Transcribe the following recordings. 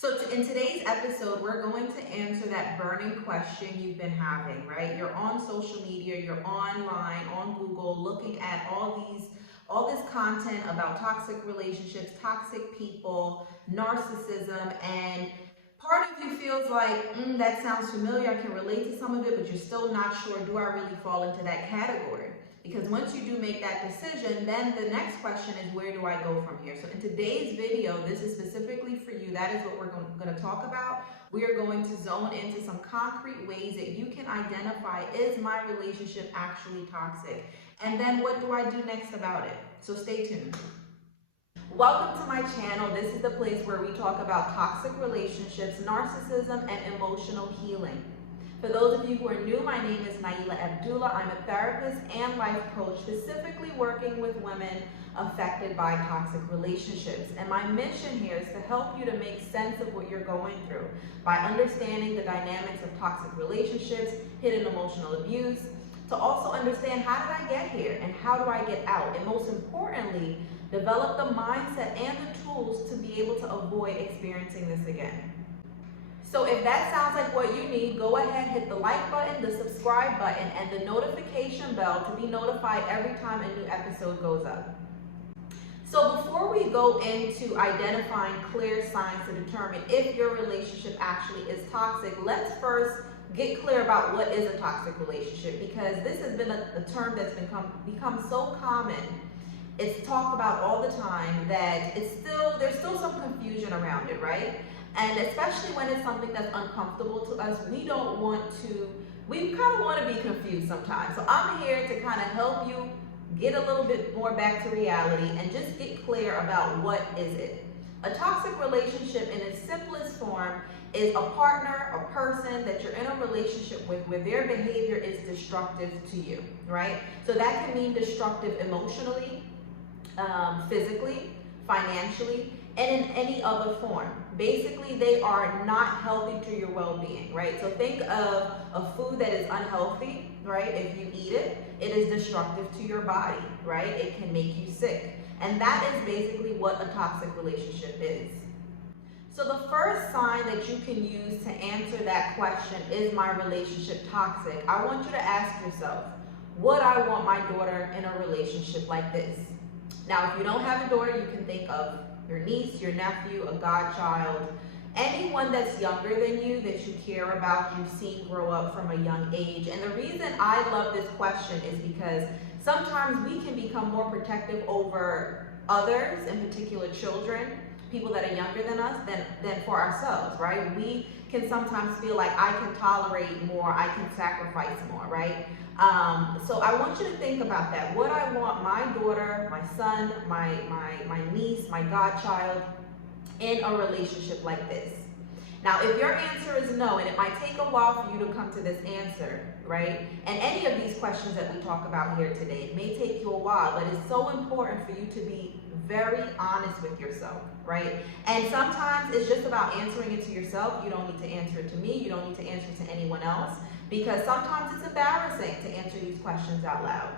In today's episode, we're going to answer that burning question you've been having, right? You're on social media, you're online, on Google, looking at all this content about toxic relationships, toxic people, narcissism, and part of you feels like, that sounds familiar, I can relate to some of it, but you're still not sure, do I really fall into that category? Because once you do make that decision, then the next question is, where do I go from here? So in today's video, this is specifically for you. That is what we're going to talk about. We are going to zone into some concrete ways that you can identify, is my relationship actually toxic? And then what do I do next about it? So stay tuned. Welcome to my channel. This is the place where we talk about toxic relationships, narcissism, and emotional healing. For those of you who are new, my name is Nailah. I'm a therapist and life coach, specifically working with women affected by toxic relationships. And my mission here is to help you to make sense of what you're going through by understanding the dynamics of toxic relationships, hidden emotional abuse, to also understand, how did I get here and how do I get out? And most importantly, develop the mindset and the tools to be able to avoid experiencing this again. So if that sounds like what you need, go ahead, hit the like button, the subscribe button, and the notification bell to be notified every time a new episode goes up. So before we go into identifying clear signs to determine if your relationship actually is toxic, let's first get clear about what is a toxic relationship, because this has been a term that's become so common. It's talked about all the time that there's still some confusion around it, right? And especially when it's something that's uncomfortable to us, we kind of want to be confused sometimes. So I'm here to kind of help you get a little bit more back to reality and just get clear about what is it. A toxic relationship in its simplest form is a partner, a person that you're in a relationship with where their behavior is destructive to you, right? So that can mean destructive emotionally, physically, financially, and in any other form. Basically, they are not healthy to your well-being, right? So think of a food that is unhealthy, right? If you eat it, it is destructive to your body, right? It can make you sick. And that is basically what a toxic relationship is. So the first sign that you can use to answer that question, is my relationship toxic? I want you to ask yourself, would I want my daughter in a relationship like this? Now, if you don't have a daughter, you can think of your niece, your nephew, a godchild, anyone that's younger than you that you care about, you've seen grow up from a young age. And the reason I love this question is because sometimes we can become more protective over others, in particular children, people that are younger than us, than for ourselves, right? We can sometimes feel like I can tolerate more, I can sacrifice more, right? So I want you to think about that. Would I want my daughter, my son, my niece, my godchild in a relationship like this? Now, if your answer is no, and it might take a while for you to come to this answer, right? And any of these questions that we talk about here today, it may take you a while, but it's so important for you to be very honest with yourself, right? And sometimes it's just about answering it to yourself. You don't need to answer it to me. You don't need to answer it to anyone else, because sometimes it's embarrassing to answer these questions out loud.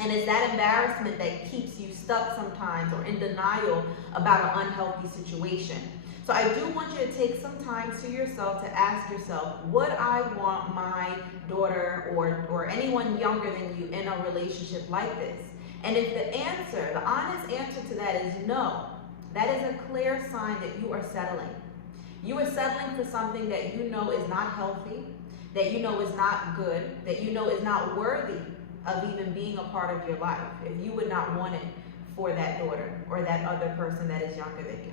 And it's that embarrassment that keeps you stuck sometimes or in denial about an unhealthy situation. So I do want you to take some time to yourself to ask yourself, would I want my daughter or anyone younger than you in a relationship like this? And if the honest answer to that is no, that is a clear sign that you are settling. You are settling for something that you know is not healthy, that you know is not good, that you know is not worthy of even being a part of your life, if you would not want it for that daughter or that other person that is younger than you.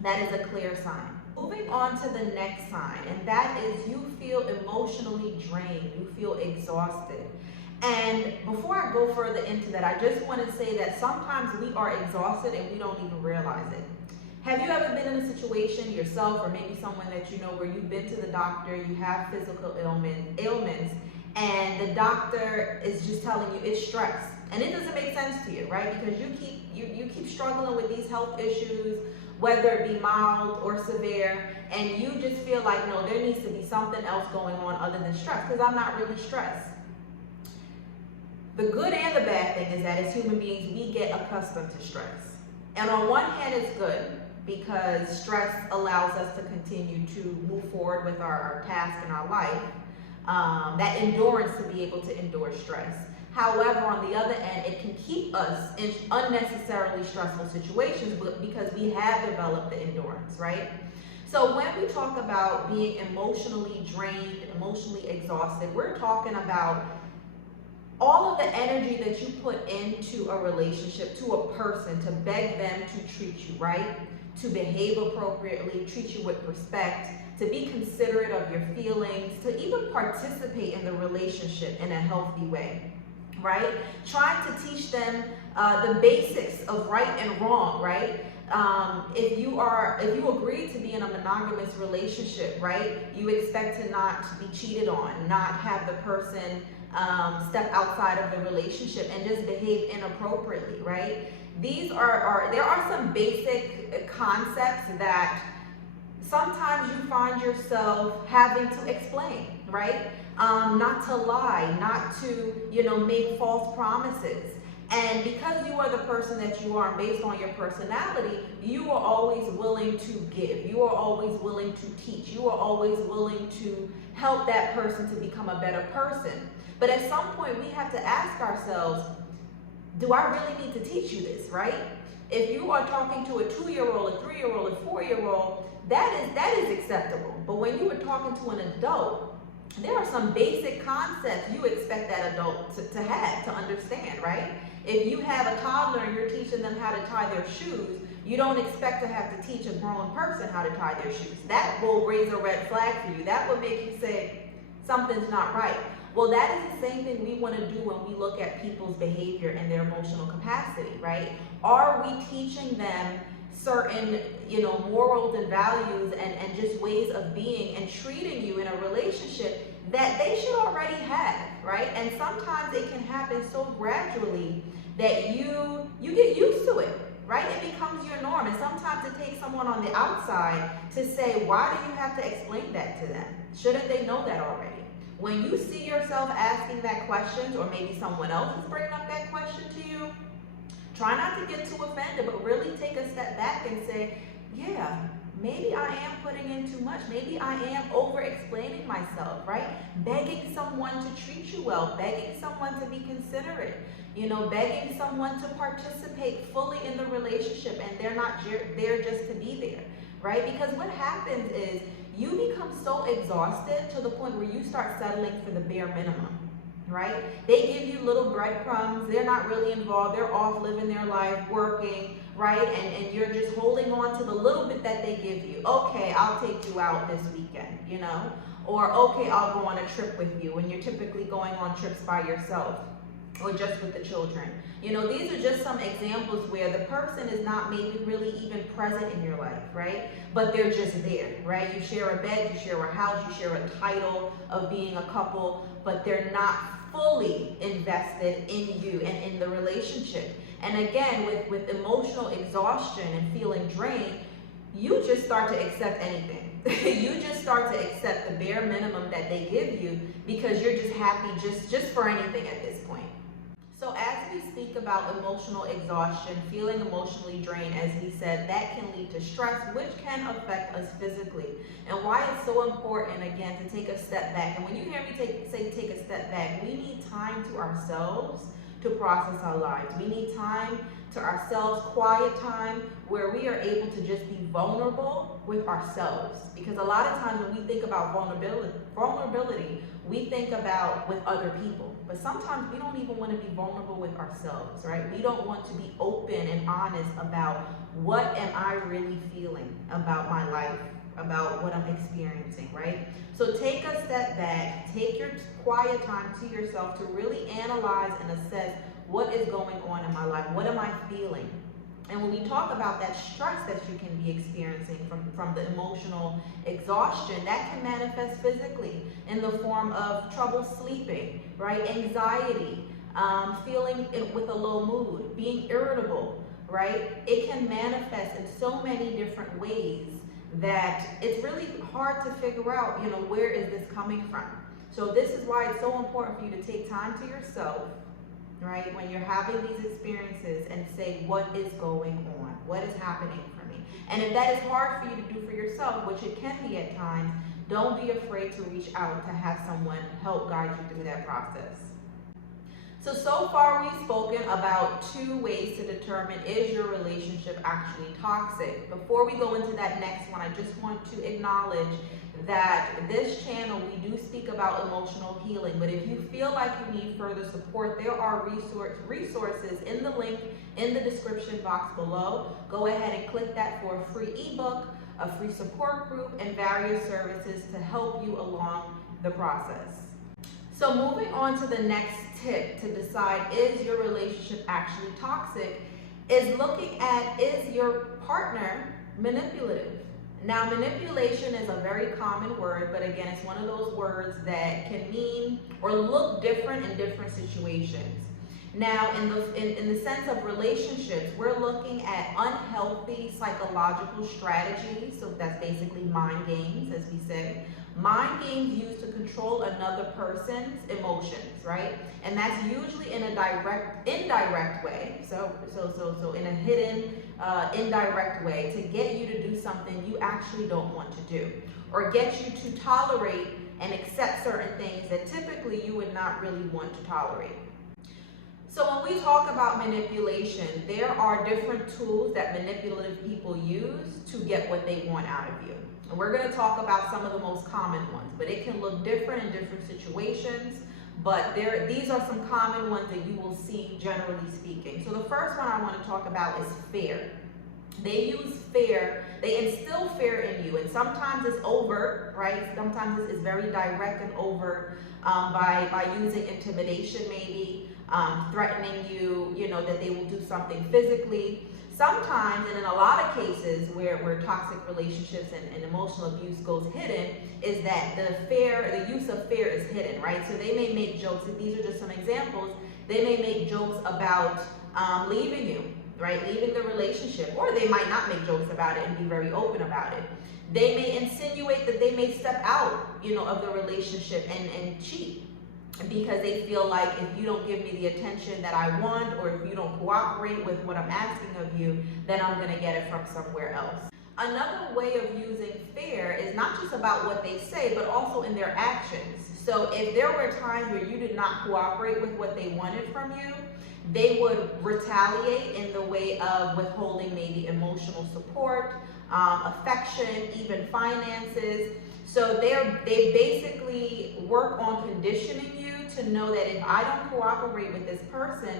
That is a clear sign. Moving on to the next sign, and that is you feel emotionally drained, you feel exhausted. And before I go further into that, I just want to say that sometimes we are exhausted and we don't even realize it. Have you ever been in a situation yourself, or maybe someone that you know, where you've been to the doctor, you have physical ailments, and the doctor is just telling you it's stress, and it doesn't make sense to you, right? Because you keep struggling with these health issues, whether it be mild or severe, and you just feel like, no, there needs to be something else going on other than stress, because I'm not really stressed. The good and the bad thing is that as human beings, we get accustomed to stress. And on one hand, it's good, because stress allows us to continue to move forward with our task in our life. That endurance to be able to endure stress. However, on the other end, it can keep us in unnecessarily stressful situations because we have developed the endurance, right? So when we talk about being emotionally drained, emotionally exhausted, we're talking about all of the energy that you put into a relationship, to a person, to beg them to treat you right, to behave appropriately, treat you with respect, to be considerate of your feelings, to even participate in the relationship in a healthy way, right? Trying to teach them the basics of right and wrong, right? If you agree to be in a monogamous relationship, right, you expect to not be cheated on, not have the person step outside of the relationship and just behave inappropriately, right? There are some basic concepts that sometimes you find yourself having to explain, right? Not to lie, not to, make false promises. And because you are the person that you are, and based on your personality, you are always willing to give. You are always willing to teach. You are always willing to help that person to become a better person. But at some point, we have to ask ourselves, do I really need to teach you this, right? If you are talking to a 2-year-old, a 3-year-old, a 4-year-old, that is acceptable. But when you are talking to an adult, there are some basic concepts you expect that adult to have, to understand, right? If you have a toddler and you're teaching them how to tie their shoes, you don't expect to have to teach a grown person how to tie their shoes. That will raise a red flag for you. That will make you say, something's not right. Well, that is the same thing we want to do when we look at people's behavior and their emotional capacity, right? Are we teaching them certain, morals and values and just ways of being and treating you in a relationship that they should already have, right? And sometimes it can happen so gradually that you get used to it, right? It becomes your norm. And sometimes it takes someone on the outside to say, why do you have to explain that to them? Shouldn't they know that already? When you see yourself asking that question, or maybe someone else is bringing up that question to you, try not to get too offended, but really take a step back and say, yeah, maybe I am putting in too much. Maybe I am over-explaining myself, right? Begging someone to treat you well, begging someone to be considerate, begging someone to participate fully in the relationship, and they're not there just to be there, right? Because what happens is you become so exhausted to the point where you start settling for the bare minimum. Right? They give you little breadcrumbs. They're not really involved. They're off living their life, working, right? And you're just holding on to the little bit that they give you. Okay, I'll take you out this weekend, Or, okay, I'll go on a trip with you when you're typically going on trips by yourself or just with the children. These are just some examples where the person is not maybe really even present in your life, right? But they're just there, right? You share a bed, you share a house, you share a title of being a couple, but they're not fully invested in you and in the relationship. And again, with emotional exhaustion and feeling drained, you just start to accept anything. You just start to accept the bare minimum that they give you because you're just happy just for anything at this point. So as we speak about emotional exhaustion, feeling emotionally drained, as we said, that can lead to stress, which can affect us physically. And why it's so important, again, to take a step back. And when you hear me say take a step back, we need time to ourselves to process our lives. We need time to ourselves, quiet time, where we are able to just be vulnerable with ourselves. Because a lot of times when we think about vulnerability, we think about with other people. But sometimes we don't even want to be vulnerable with ourselves, right? We don't want to be open and honest about what am I really feeling about my life, about what I'm experiencing, right? So take a step back, take your quiet time to yourself to really analyze and assess what is going on in my life. What am I feeling? And when we talk about that stress that you can be experiencing from the emotional exhaustion, that can manifest physically in the form of trouble sleeping, right? Anxiety, feeling with a low mood, being irritable, right? It can manifest in so many different ways that it's really hard to figure out, where is this coming from? So this is why it's so important for you to take time to yourself, right, when you're having these experiences, and say, what is going on? What is happening for me? And if that is hard for you to do for yourself, which it can be at times, don't be afraid to reach out to have someone help guide you through that process. So far we've spoken about 2 ways to determine, is your relationship actually toxic? Before we go into that next one, I just want to acknowledge that this channel, we do speak about emotional healing, but if you feel like you need further support, there are resources in the link in the description box below. Go ahead and click that for a free ebook, a free support group, and various services to help you along the process. So moving on to the next tip to decide, is your relationship actually toxic, is looking at, is your partner manipulative? Now, manipulation is a very common word, but again, it's one of those words that can mean or look different in different situations. Now, in the sense of relationships, we're looking at unhealthy psychological strategies. So that's basically mind games, as we say. Mind games used to control another person's emotions, right? And that's usually in a indirect way. So in a hidden, indirect way to get you to do something you actually don't want to do, or get you to tolerate and accept certain things that typically you would not really want to tolerate. So when we talk about manipulation, there are different tools that manipulative people use to get what they want out of you. And we're going to talk about some of the most common ones, but it can look different in different situations. But these are some common ones that you will see, generally speaking. So the first one I want to talk about is fear. They use fear, they instill fear in you, and sometimes it's overt, right? Sometimes it's very direct and overt by using intimidation, maybe threatening you, that they will do something physically. Sometimes, and in a lot of cases where toxic relationships and emotional abuse goes hidden, is that the use of fear is hidden, right? So they may make jokes, and these are just some examples, they may make jokes about leaving you, right? Leaving the relationship, or they might not make jokes about it and be very open about it. They may insinuate that they may step out, of the relationship and cheat, because they feel like, if you don't give me the attention that I want, or if you don't cooperate with what I'm asking of you, then I'm going to get it from somewhere else. Another way of using fear is not just about what they say, but also in their actions. So if there were times where you did not cooperate with what they wanted from you, they would retaliate in the way of withholding maybe emotional support, affection, even finances. So they basically work on conditioning you to know that if I don't cooperate with this person,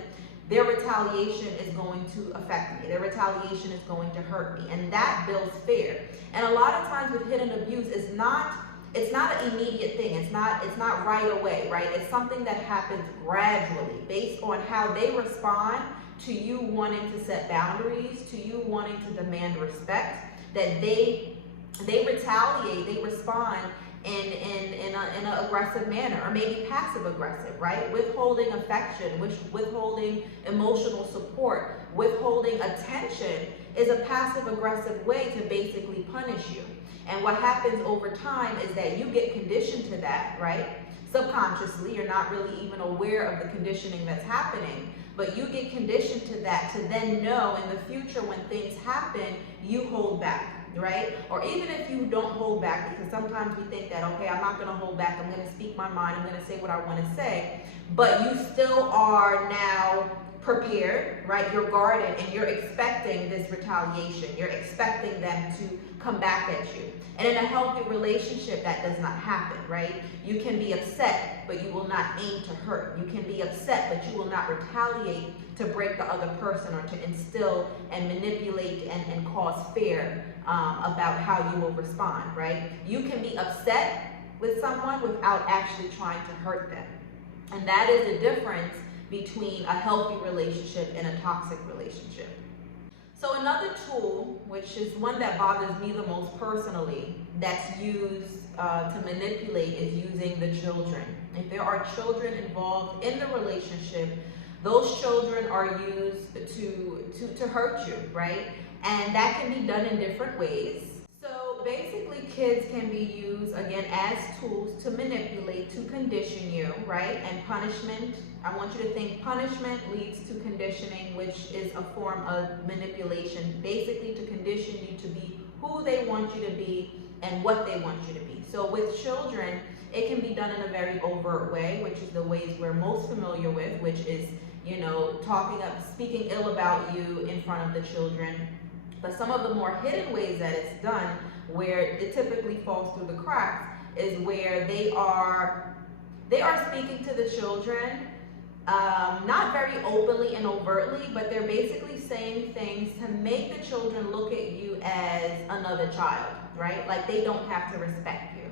their retaliation is going to affect me. Their retaliation is going to hurt me. And that builds fear. And a lot of times with hidden abuse, it's not an immediate thing. It's not right away, right? It's something that happens gradually based on how they respond to you wanting to set boundaries, to you wanting to demand respect, that they retaliate, they respond in an aggressive manner, or maybe passive aggressive, right? Withholding affection, withholding emotional support, withholding attention is a passive aggressive way to basically punish you. And what happens over time is that you get conditioned to that, right? Subconsciously, you're not really even aware of the conditioning that's happening, but you get conditioned to that to then know in the future when things happen, you hold back. Right? Or even if you don't hold back, because sometimes we think that, okay, I'm not going to hold back, I'm going to speak my mind, I'm going to say what I want to say, but you still are now prepared, right? You're guarded, and you're expecting this retaliation. You're expecting them to come back at you. And in a healthy relationship, that does not happen, right? You can be upset, but you will not aim to hurt. You can be upset, but you will not retaliate to break the other person, or to instill and manipulate and cause fear about how you will respond, right? You can be upset with someone without actually trying to hurt them. And that is the difference between a healthy relationship and a toxic relationship. So another tool, which is one that bothers me the most personally, that's used to manipulate, is using the children. If there are children involved in the relationship, those children are used to hurt you, right? And that can be done in different ways. So basically, kids can be used, again, as tools to manipulate, to condition you, right? And punishment, I want you to think punishment leads to conditioning, which is a form of manipulation, basically to condition you to be who they want you to be and what they want you to be. So with children, it can be done in a very overt way, which is the ways we're most familiar with, which is, you know, speaking ill about you in front of the children. But some of the more hidden ways that it's done, where it typically falls through the cracks, is where they are speaking to the children, not very openly and overtly, but they're basically saying things to make the children look at you as another child, right? Like they don't have to respect you.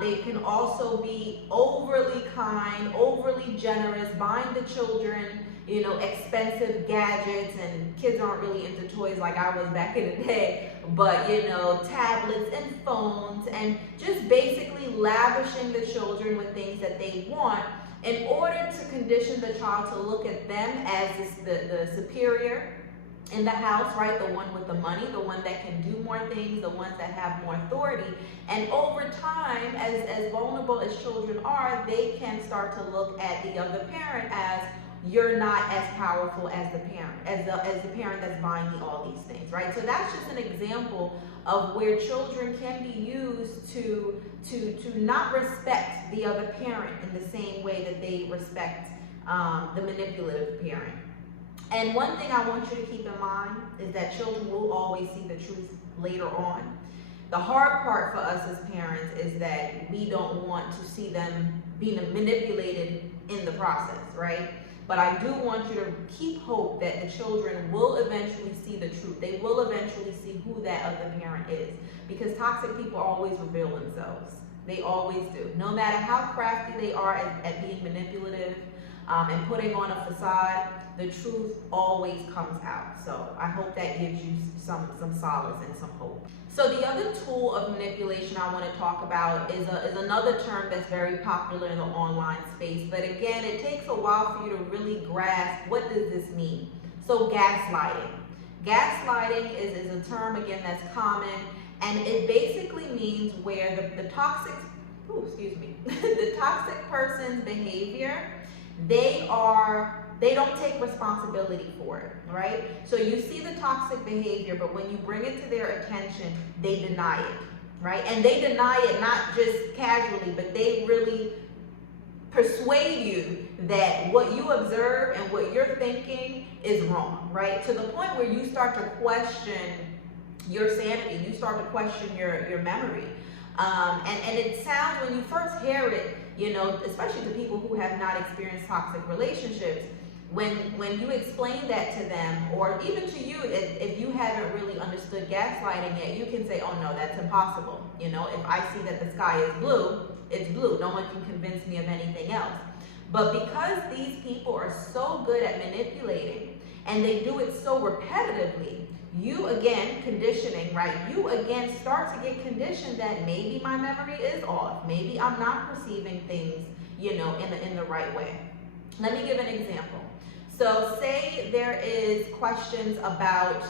They can also be overly kind, overly generous, buying the children, you know, expensive gadgets, and kids aren't really into toys like I was back in the day, but, you know, tablets and phones, and just basically lavishing the children with things that they want in order to condition the child to look at them as the superior in the house, right? The one with the money, the one that can do more things, the ones that have more authority. And over time, as vulnerable as children are, they can start to look at the other parent as, you're not as powerful as the parent, as the parent that's buying me all these things, right? So that's just an example of where children can be used to not respect the other parent in the same way that they respect the manipulative parent. And one thing I want you to keep in mind is that children will always see the truth later on. The hard part for us as parents is that we don't want to see them being manipulated in the process, right? But I do want you to keep hope that the children will eventually see the truth. They will eventually see who that other parent is. Because toxic people always reveal themselves. They always do. No matter how crafty they are at being manipulative and putting on a facade, the truth always comes out. So I hope that gives you some solace and some hope. So the other tool of manipulation I want to talk about is another term that's very popular in the online space. But again, it takes a while for you to really grasp, what does this mean? So gaslighting. Gaslighting is a term, again, that's common. And it basically means where the toxic person's behavior, they don't take responsibility for it, right? So you see the toxic behavior, but when you bring it to their attention, they deny it, right? And they deny it not just casually, but they really persuade you that what you observe and what you're thinking is wrong, right? To the point where you start to question your sanity, you start to question your memory. And it sounds, when you first hear it, you know, especially to people who have not experienced toxic relationships, when you explain that to them, or even to you, if you haven't really understood gaslighting yet, you can say, oh no, that's impossible. You know, if I see that the sky is blue, it's blue. No one can convince me of anything else. But because these people are so good at manipulating, and they do it so repetitively, you again, conditioning, right? You again start to get conditioned that maybe my memory is off. Maybe I'm not perceiving things, you know, in the right way. Let me give an example. So say there is questions about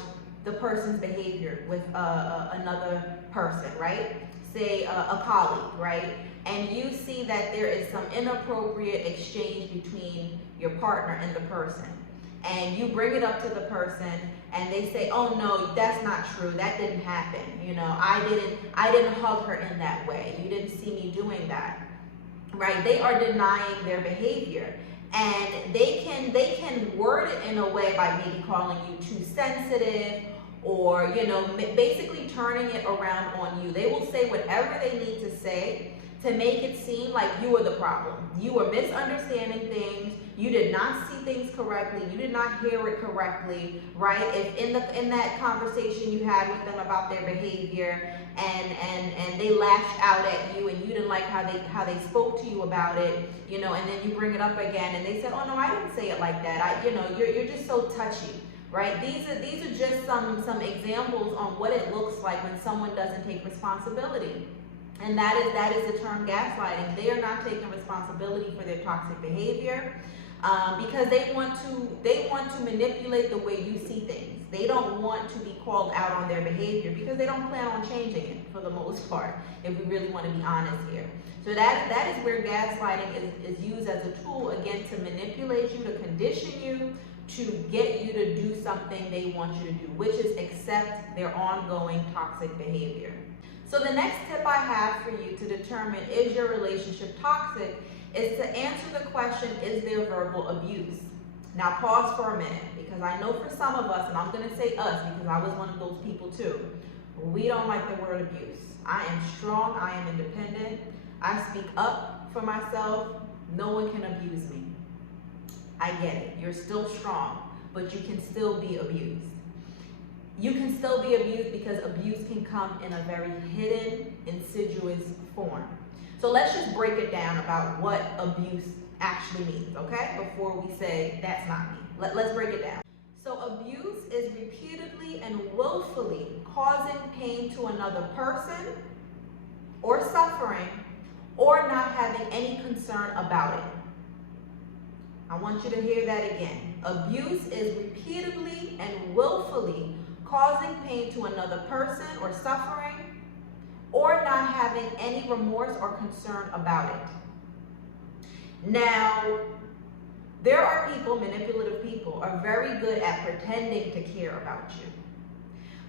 the person's behavior with another person, right? Say a colleague, right? And you see that there is some inappropriate exchange between your partner and the person. And you bring it up to the person and they say, oh no, that's not true. That didn't happen. You know, I didn't hug her in that way. You didn't see me doing that, right? They are denying their behavior. And they can word it in a way by maybe calling you too sensitive, or, you know, basically turning it around on you. They will say whatever they need to say to make it seem like you are the problem. You were misunderstanding things. You did not see things correctly. You did not hear it correctly, right? If in that conversation you had with them about their behavior, and they lashed out at you, and you didn't like how they spoke to you about it, you know, and then you bring it up again, and they said, oh no, I didn't say it like that. You're just so touchy, right? These are just some examples on what it looks like when someone doesn't take responsibility. And that is the term gaslighting. They are not taking responsibility for their toxic behavior. because they want to manipulate the way you see things. They don't want to be called out on their behavior because they don't plan on changing it for the most part, if we really want to be honest here. So that is where gaslighting is used as a tool, again, to manipulate you, to condition you, to get you to do something they want you to do, which is accept their ongoing toxic behavior. So the next tip I have for you to determine is your relationship toxic is to answer the question, is there verbal abuse? Now pause for a minute, because I know for some of us, and I'm going to say us because I was one of those people too, we don't like the word abuse. I am strong, I am independent, I speak up for myself, no one can abuse me. I get it, you're still strong, but you can still be abused. You can still be abused because abuse can come in a very hidden, insidious form. So let's just break it down about what abuse actually means, okay? Before we say that's not me. Let's break it down. So abuse is repeatedly and willfully causing pain to another person or suffering or not having any concern about it. I want you to hear that again. Abuse is repeatedly and willfully causing pain to another person or suffering or not having any remorse or concern about it. Now, there are people, manipulative people, are very good at pretending to care about you.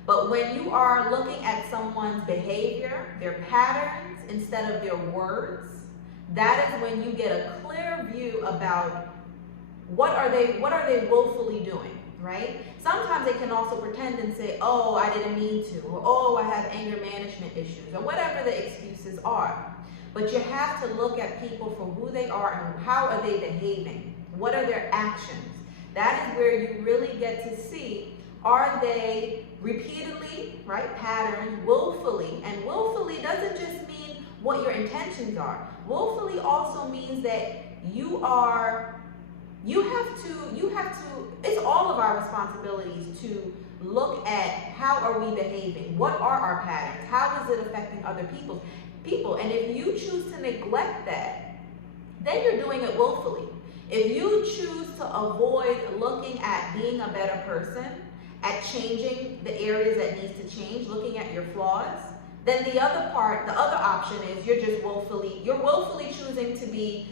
But when you are looking at someone's behavior, their patterns, instead of their words, that is when you get a clear view about what are they willfully doing, right? Sometimes they can also pretend and say, oh, I didn't mean to, or oh, I have anger management issues, or whatever the excuses are. But you have to look at people for who they are and how are they behaving. What are their actions? That is where you really get to see, are they repeatedly, right, patterns, willfully. And willfully doesn't just mean what your intentions are. Willfully also means that you have to, it's all of our responsibilities to look at how are we behaving, what are our patterns, how is it affecting other people. And if you choose to neglect that, then you're doing it willfully. If you choose to avoid looking at being a better person, at changing the areas that needs to change, looking at your flaws, then the other option is you're willfully choosing to be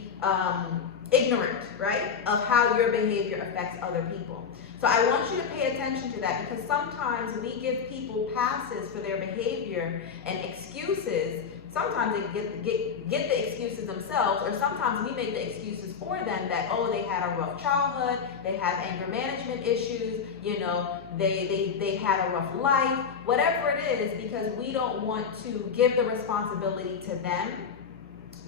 ignorant, right, of how your behavior affects other people. So I want you to pay attention to that, because sometimes we give people passes for their behavior and excuses. Sometimes they get the excuses themselves, or sometimes we make the excuses for them that, oh, they had a rough childhood, they have anger management issues, you know, they had a rough life, whatever it is, because we don't want to give the responsibility to them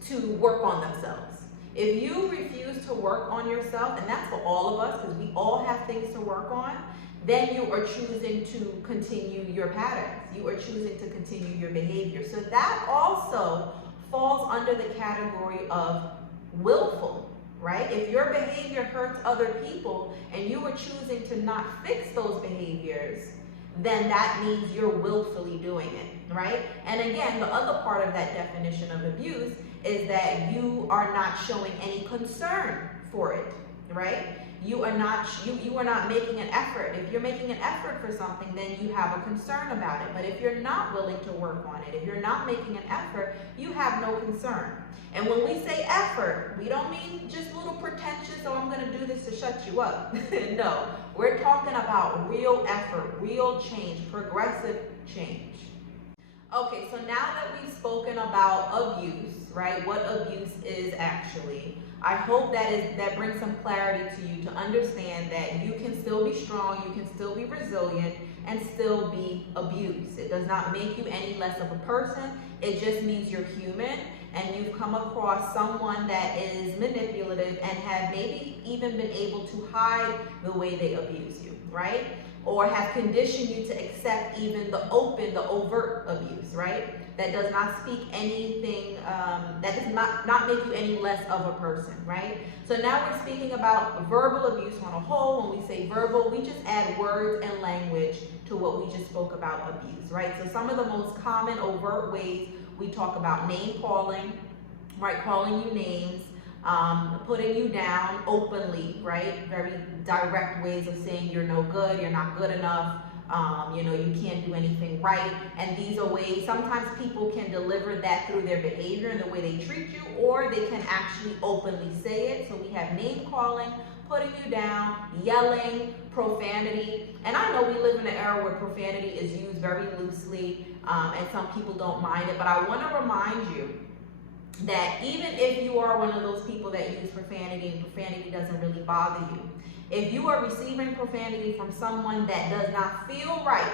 to work on themselves. If you refuse to work on yourself, and that's for all of us, because we all have things to work on, then you are choosing to continue your patterns. You are choosing to continue your behavior. So that also falls under the category of willful, right? If your behavior hurts other people and you are choosing to not fix those behaviors, then that means you're willfully doing it, right? And again, the other part of that definition of abuse is that you are not showing any concern for it, right? You are not making an effort. If you're making an effort for something, then you have a concern about it. But if you're not willing to work on it, if you're not making an effort, you have no concern. And when we say effort, we don't mean just little pretentious, oh, I'm going to do this to shut you up. No, we're talking about real effort, real change, progressive change. Okay, so now that we've spoken about abuse, right, what abuse is actually, I hope that brings some clarity to you to understand that you can still be strong, you can still be resilient, and still be abused. It does not make you any less of a person. It just means you're human, and you've come across someone that is manipulative and have maybe even been able to hide the way they abuse you, right? Or have conditioned you to accept even the overt abuse, right? That does not speak anything, that does not make you any less of a person, right? So now we're speaking about verbal abuse on a whole. When we say verbal, we just add words and language to what we just spoke about abuse, right? So some of the most common overt ways we talk about name calling, right? Calling you names, putting you down openly, right? Very direct ways of saying you're no good, you're not good enough, you can't do anything right. And these are ways, sometimes people can deliver that through their behavior and the way they treat you, or they can actually openly say it. So we have name calling, putting you down, yelling, profanity. And I know we live in an era where profanity is used very loosely, and some people don't mind it, but I want to remind you that even if you are one of those people that use profanity and profanity doesn't really bother you, if you are receiving profanity from someone that does not feel right,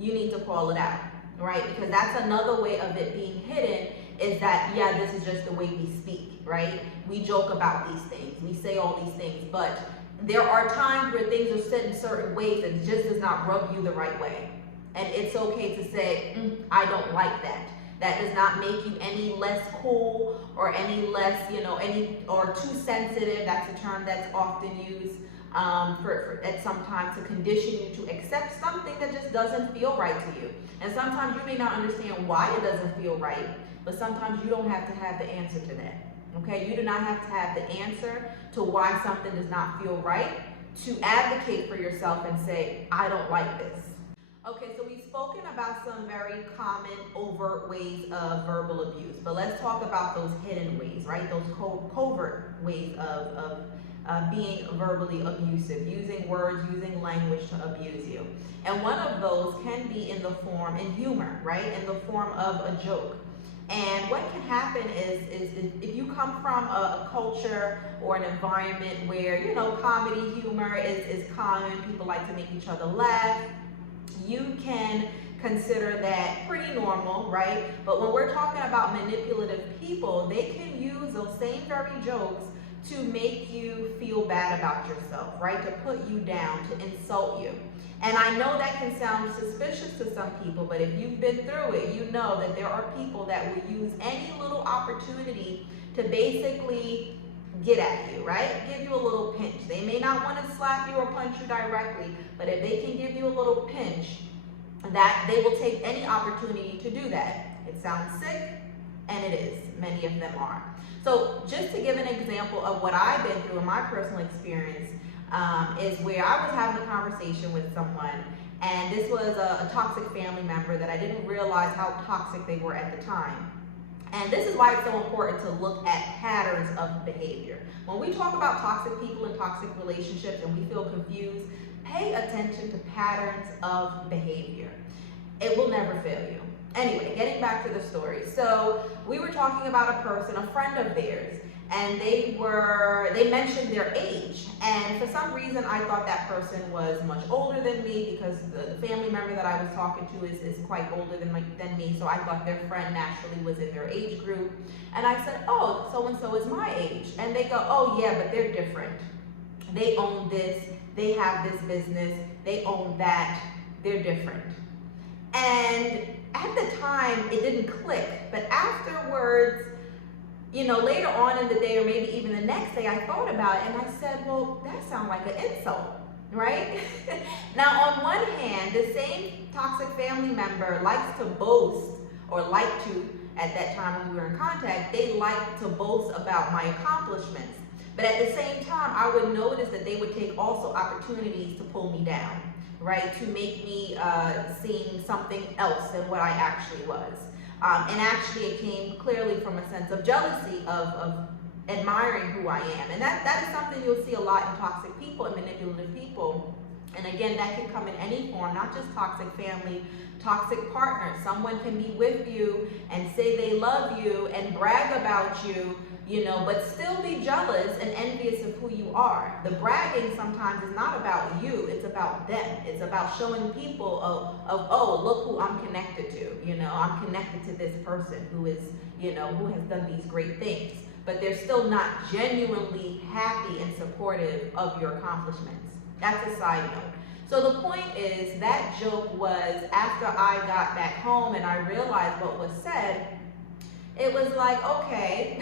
you need to call it out, right? Because that's another way of it being hidden, is that, yeah, this is just the way we speak, right? We joke about these things, we say all these things, but there are times where things are said in certain ways that just does not rub you the right way. And it's okay to say, I don't like that. That does not make you any less cool or any less, or too sensitive. That's a term that's often used at some time to condition you to accept something that just doesn't feel right to you. And sometimes you may not understand why it doesn't feel right, but sometimes you don't have to have the answer to that. Okay, you do not have to have the answer to why something does not feel right to advocate for yourself and say, I don't like this. Okay, so we've spoken about some very common overt ways of verbal abuse, but let's talk about those hidden ways, right? Those covert ways of being verbally abusive, using words, using language to abuse you. And one of those can be in humor, right? In the form of a joke. And what can happen is if you come from a culture or an environment where, comedy, humor is common, people like to make each other laugh, you can consider that pretty normal, right? But when we're talking about manipulative people, they can use those same very jokes to make you feel bad about yourself, right? To put you down, to insult you. And I know that can sound suspicious to some people, but if you've been through it, you know that there are people that will use any little opportunity to basically get at you, right? Give you a little pinch. They may not want to slap you or punch you directly, but if they can give you a little pinch, that they will take any opportunity to do that. It sounds sick, and it is. Many of them are. So just to give an example of what I've been through in my personal experience, is where I was having a conversation with someone, and this was a toxic family member that I didn't realize how toxic they were at the time. And this is why it's so important to look at patterns of behavior. When we talk about toxic people and toxic relationships and we feel confused, pay attention to patterns of behavior. It will never fail you. Anyway, getting back to the story. So we were talking about a person, a friend of theirs, and they mentioned their age. And for some reason, I thought that person was much older than me because the family member that I was talking to is quite older than me. So I thought their friend naturally was in their age group. And I said, oh, so-and-so is my age. And they go, oh yeah, but they're different. They own this, they have this business, they own that, they're different. And at the time, it didn't click. But afterwards, later on in the day or maybe even the next day, I thought about it and I said, well, that sounds like an insult, right? Now, on one hand, the same toxic family member likes to boast, or like to, at that time when we were in contact, they like to boast about my accomplishments. But at the same time, I would notice that they would take also opportunities to pull me down, right? To make me seem something else than what I actually was. And actually it came clearly from a sense of jealousy of admiring who I am. And that is something you'll see a lot in toxic people and manipulative people. And again, that can come in any form, not just toxic family, toxic partners. Someone can be with you and say they love you and brag about you, but still be jealous and envious of who you are. The bragging sometimes is not about you, it's about them. It's about showing people oh, look who I'm connected to. I'm connected to this person who is, who has done these great things. But they're still not genuinely happy and supportive of your accomplishments. That's a side note. So the point is, that joke was after I got back home and I realized what was said. It was like, okay,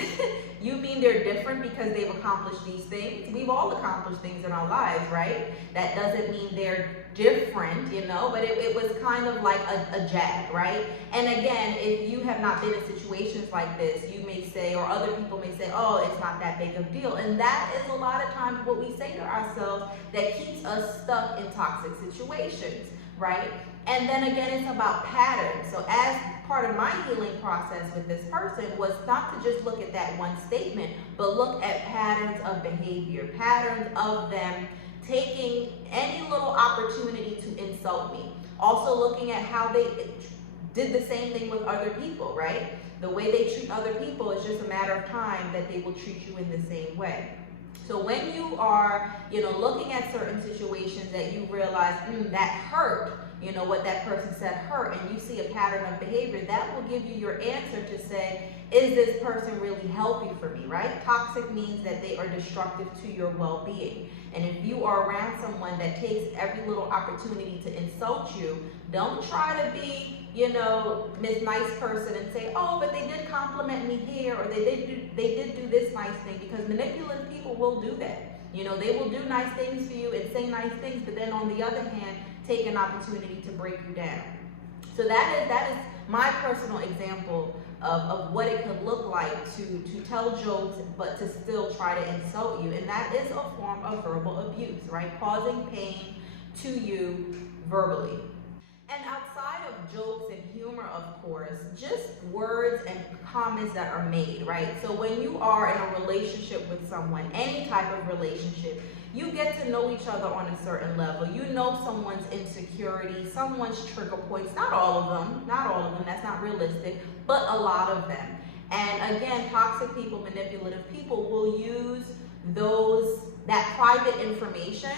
you mean they're different because they've accomplished these things? We've all accomplished things in our lives, right? That doesn't mean they're different, but it was kind of like a jab, right? And again, if you have not been in situations like this, you may say, or other people may say, oh, it's not that big of a deal. And that is a lot of times what we say to ourselves that keeps us stuck in toxic situations, right? And then again, it's about patterns. So as part of my healing process with this person was not to just look at that one statement, but look at patterns of behavior, patterns of them taking any little opportunity to insult me. Also looking at how they did the same thing with other people, right? The way they treat other people is just a matter of time that they will treat you in the same way. So when you are, looking at certain situations that you realize, that hurt, what that person said hurt, and you see a pattern of behavior, that will give you your answer to say, is this person really healthy for me, right? Toxic means that they are destructive to your well-being. And if you are around someone that takes every little opportunity to insult you, don't try to be, this nice person and say, oh, but they did compliment me here, or they did do this nice thing, because manipulative people will do that. They will do nice things for you and say nice things, but then on the other hand, take an opportunity to break you down. So that is my personal example of what it could look like to tell jokes, but to still try to insult you. And that is a form of verbal abuse, right? Causing pain to you verbally. And outside of jokes and humor, of course, just words and comments that are made, right? So when you are in a relationship with someone, any type of relationship, you get to know each other on a certain level. You know someone's insecurity, someone's trigger points, not all of them, that's not realistic, but a lot of them. And again, toxic people, manipulative people will use that private information,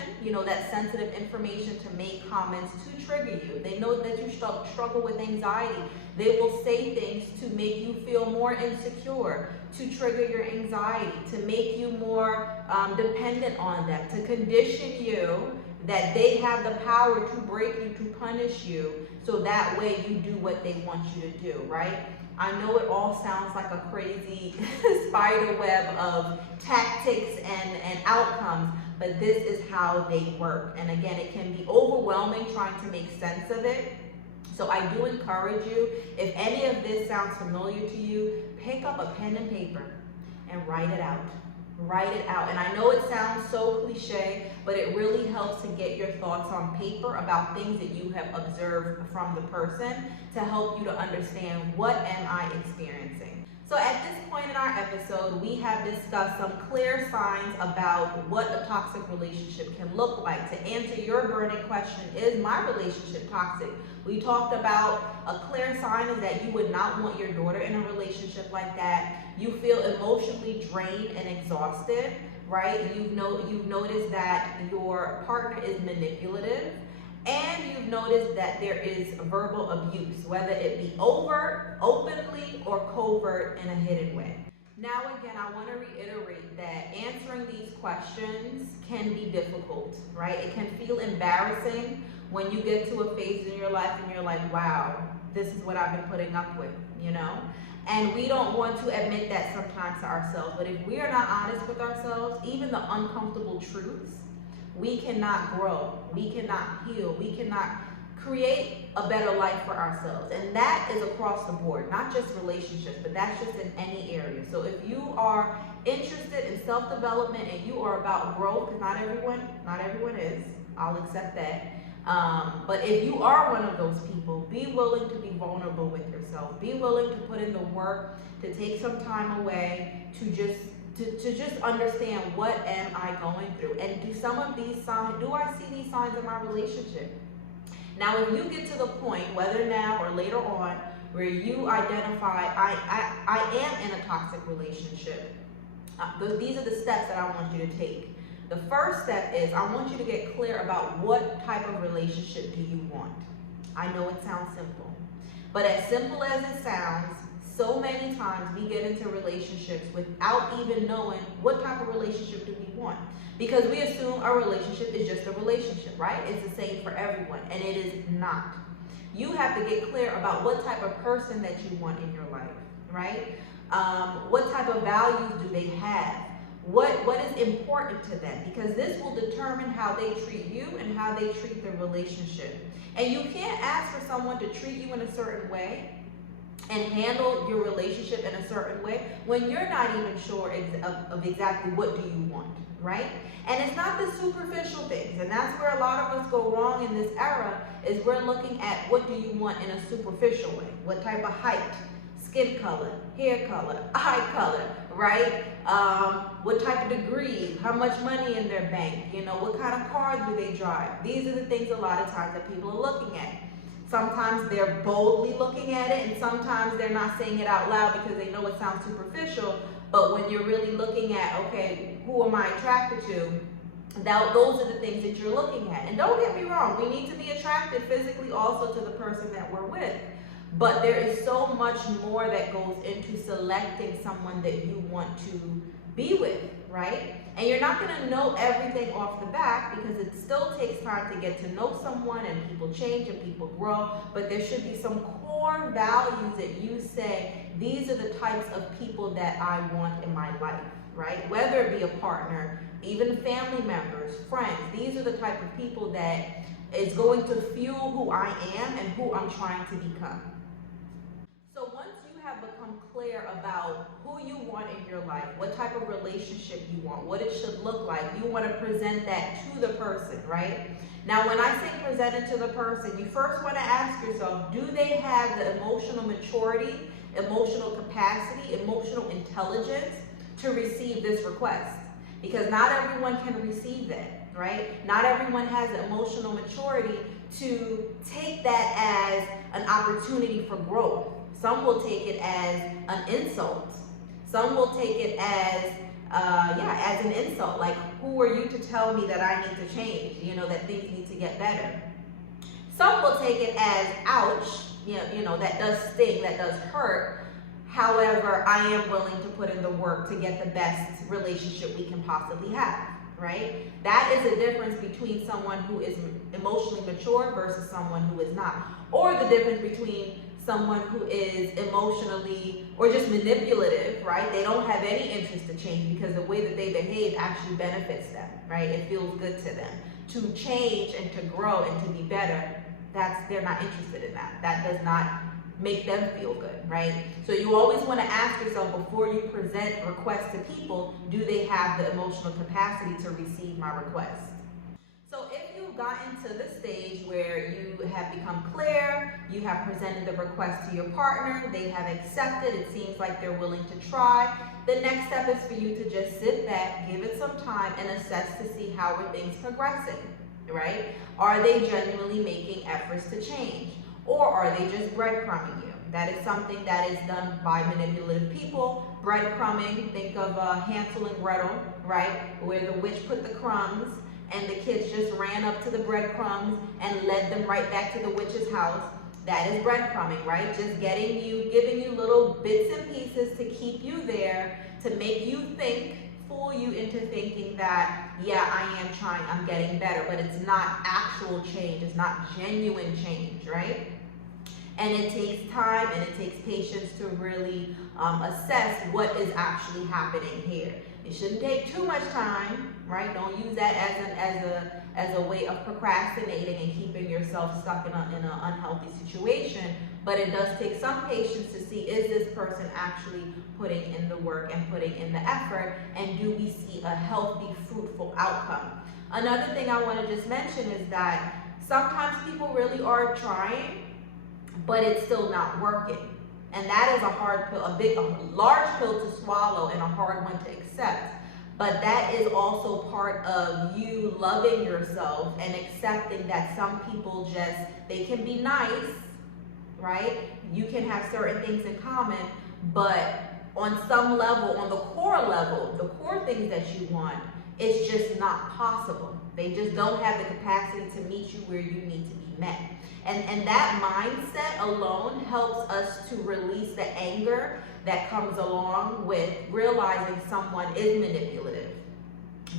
that sensitive information to make comments to trigger you. They know that you struggle with anxiety. They will say things to make you feel more insecure, to trigger your anxiety, to make you more dependent on them, to condition you that they have the power to break you, to punish you, so that way you do what they want you to do, right? I know it all sounds like a crazy spider web of tactics and outcomes, but this is how they work. And again, it can be overwhelming trying to make sense of it. So I do encourage you, if any of this sounds familiar to you, pick up a pen and paper and write it out. Write it out. And I know it sounds so cliche, but it really helps to get your thoughts on paper about things that you have observed from the person to help you to understand, what am I experiencing? So at this point in our episode, we have discussed some clear signs about what a toxic relationship can look like. To answer your burning question, is my relationship toxic? We talked about a clear sign is that you would not want your daughter in a relationship like that. You feel emotionally drained and exhausted, right? You've noticed that your partner is manipulative, and you've noticed that there is verbal abuse, whether it be overt, openly, or covert in a hidden way. Now again, I want to reiterate that answering these questions can be difficult, right? It can feel embarrassing when you get to a phase in your life and you're like, wow, this is what I've been putting up with, And we don't want to admit that sometimes to ourselves, but if we are not honest with ourselves, even the uncomfortable truths, we cannot grow, we cannot heal, we cannot create a better life for ourselves. And that is across the board, not just relationships, but that's just in any area. So if you are interested in self-development and you are about growth, because not everyone is, I'll accept that. But if you are one of those people, be willing to be vulnerable with yourself. Be willing to put in the work, to take some time away, to just understand, what am I going through? And do some of these signs, do I see these signs in my relationship? Now, if you get to the point, whether now or later on, where you identify, I am in a toxic relationship, these are the steps that I want you to take. The first step is, I want you to get clear about what type of relationship do you want. I know it sounds simple, but as simple as it sounds, so many times we get into relationships without even knowing what type of relationship do we want. Because we assume a relationship is just a relationship, right? It's the same for everyone, and it is not. You have to get clear about what type of person that you want in your life, right? What type of values do they have? What is important to them? Because this will determine how they treat you and how they treat the relationship. And you can't ask for someone to treat you in a certain way and handle your relationship in a certain way when you're not even sure of exactly what do you want, right? And it's not the superficial things, and that's where a lot of us go wrong in this era, is we're looking at what do you want in a superficial way. What type of height, skin color, hair color, eye color, right? What type of degree, how much money in their bank, what kind of car do they drive? These are the things a lot of times that people are looking at. Sometimes they're boldly looking at it, and sometimes they're not saying it out loud because they know it sounds superficial. But when you're really looking at, okay, who am I attracted to? Those are the things that you're looking at. And don't get me wrong, we need to be attracted physically also to the person that we're with. But there is so much more that goes into selecting someone that you want to be with, right? And you're not going to know everything off the bat because it still takes time to get to know someone, and people change and people grow. But there should be some core values that you say, these are the types of people that I want in my life, right? Whether it be a partner, even family members, friends, these are the type of people that is going to fuel who I am and who I'm trying to become. So once you have become clear about who you want in your life, what type of relationship you want, what it should look like, you want to present that to the person, right? Now, when I say present it to the person, you first want to ask yourself, do they have the emotional maturity, emotional capacity, emotional intelligence to receive this request? Because not everyone can receive that, right? Not everyone has the emotional maturity to take that as an opportunity for growth. Some will take it as an insult. Some will take it as an insult. Like, who are you to tell me that I need to change? That things need to get better. Some will take it as, ouch, that does sting, that does hurt. However, I am willing to put in the work to get the best relationship we can possibly have, right? That is the difference between someone who is emotionally mature versus someone who is not. Or the difference between someone who is emotionally or just manipulative, right? They don't have any interest to change because the way that they behave actually benefits them, right? It feels good to them. To change and to grow and to be better, they're not interested in that. That does not make them feel good, right? So you always want to ask yourself before you present requests to people, do they have the emotional capacity to receive my request? So if you've gotten to the stage where you have become clear, you have presented the request to your partner, they have accepted, it seems like they're willing to try, the next step is for you to just sit back, give it some time, and assess to see how are things progressing, right? Are they genuinely making efforts to change? Or are they just breadcrumbing you? That is something that is done by manipulative people. Breadcrumbing, think of Hansel and Gretel, right? Where the witch put the crumbs and the kids just ran up to the breadcrumbs and led them right back to the witch's house. That is breadcrumbing, right? Just giving you little bits and pieces to keep you there, to make you think, fool you into thinking that, yeah, I am trying, I'm getting better, but it's not actual change, it's not genuine change, right? And it takes time and it takes patience to really assess what is actually happening here. It shouldn't take too much time, right? Don't use that as a way of procrastinating and keeping yourself stuck in an unhealthy situation. But it does take some patience to see, is this person actually putting in the work and putting in the effort, and do we see a healthy, fruitful outcome? Another thing I want to just mention is that sometimes people really are trying, but it's still not working. And that is a hard pill, a large pill to swallow and a hard one to accept. But that is also part of you loving yourself and accepting that some people they can be nice, right? You can have certain things in common, but on some level, on the core level, the core things that you want, it's just not possible. They just don't have the capacity to meet you where you need to be met. And that mindset alone helps us to release the anger that comes along with realizing someone is manipulative,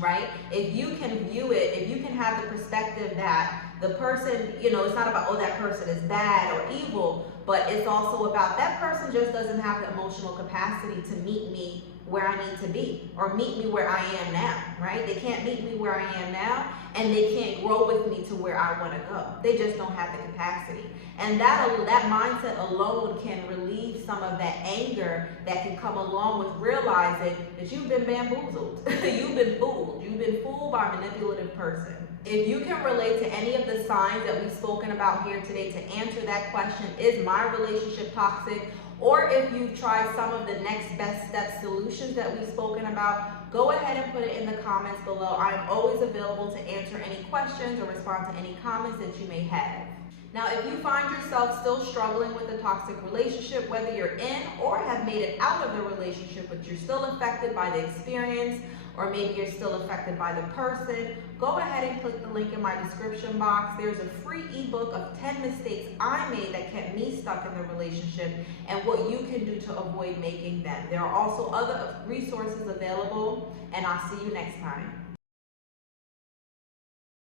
right? If you can view it, if you can have the perspective that the person, it's not about, oh, that person is bad or evil, but it's also about that person just doesn't have the emotional capacity to meet me where I need to be, or meet me where I am now, right? They can't meet me where I am now, and they can't grow with me to where I want to go. They just don't have the capacity. And that mindset alone can relieve some of that anger that can come along with realizing that you've been bamboozled. You've been fooled. You've been fooled by a manipulative person. If you can relate to any of the signs that we've spoken about here today to answer that question, is my relationship toxic? Or if you've tried some of the next best step solutions that we've spoken about, go ahead and put it in the comments below. I am always available to answer any questions or respond to any comments that you may have. Now, if you find yourself still struggling with a toxic relationship, whether you're in or have made it out of the relationship, but you're still affected by the experience, or maybe you're still affected by the person, go ahead and click the link in my description box. There's a free ebook of 10 mistakes I made that kept me stuck in the relationship and what you can do to avoid making them. There are also other resources available, and I'll see you next time.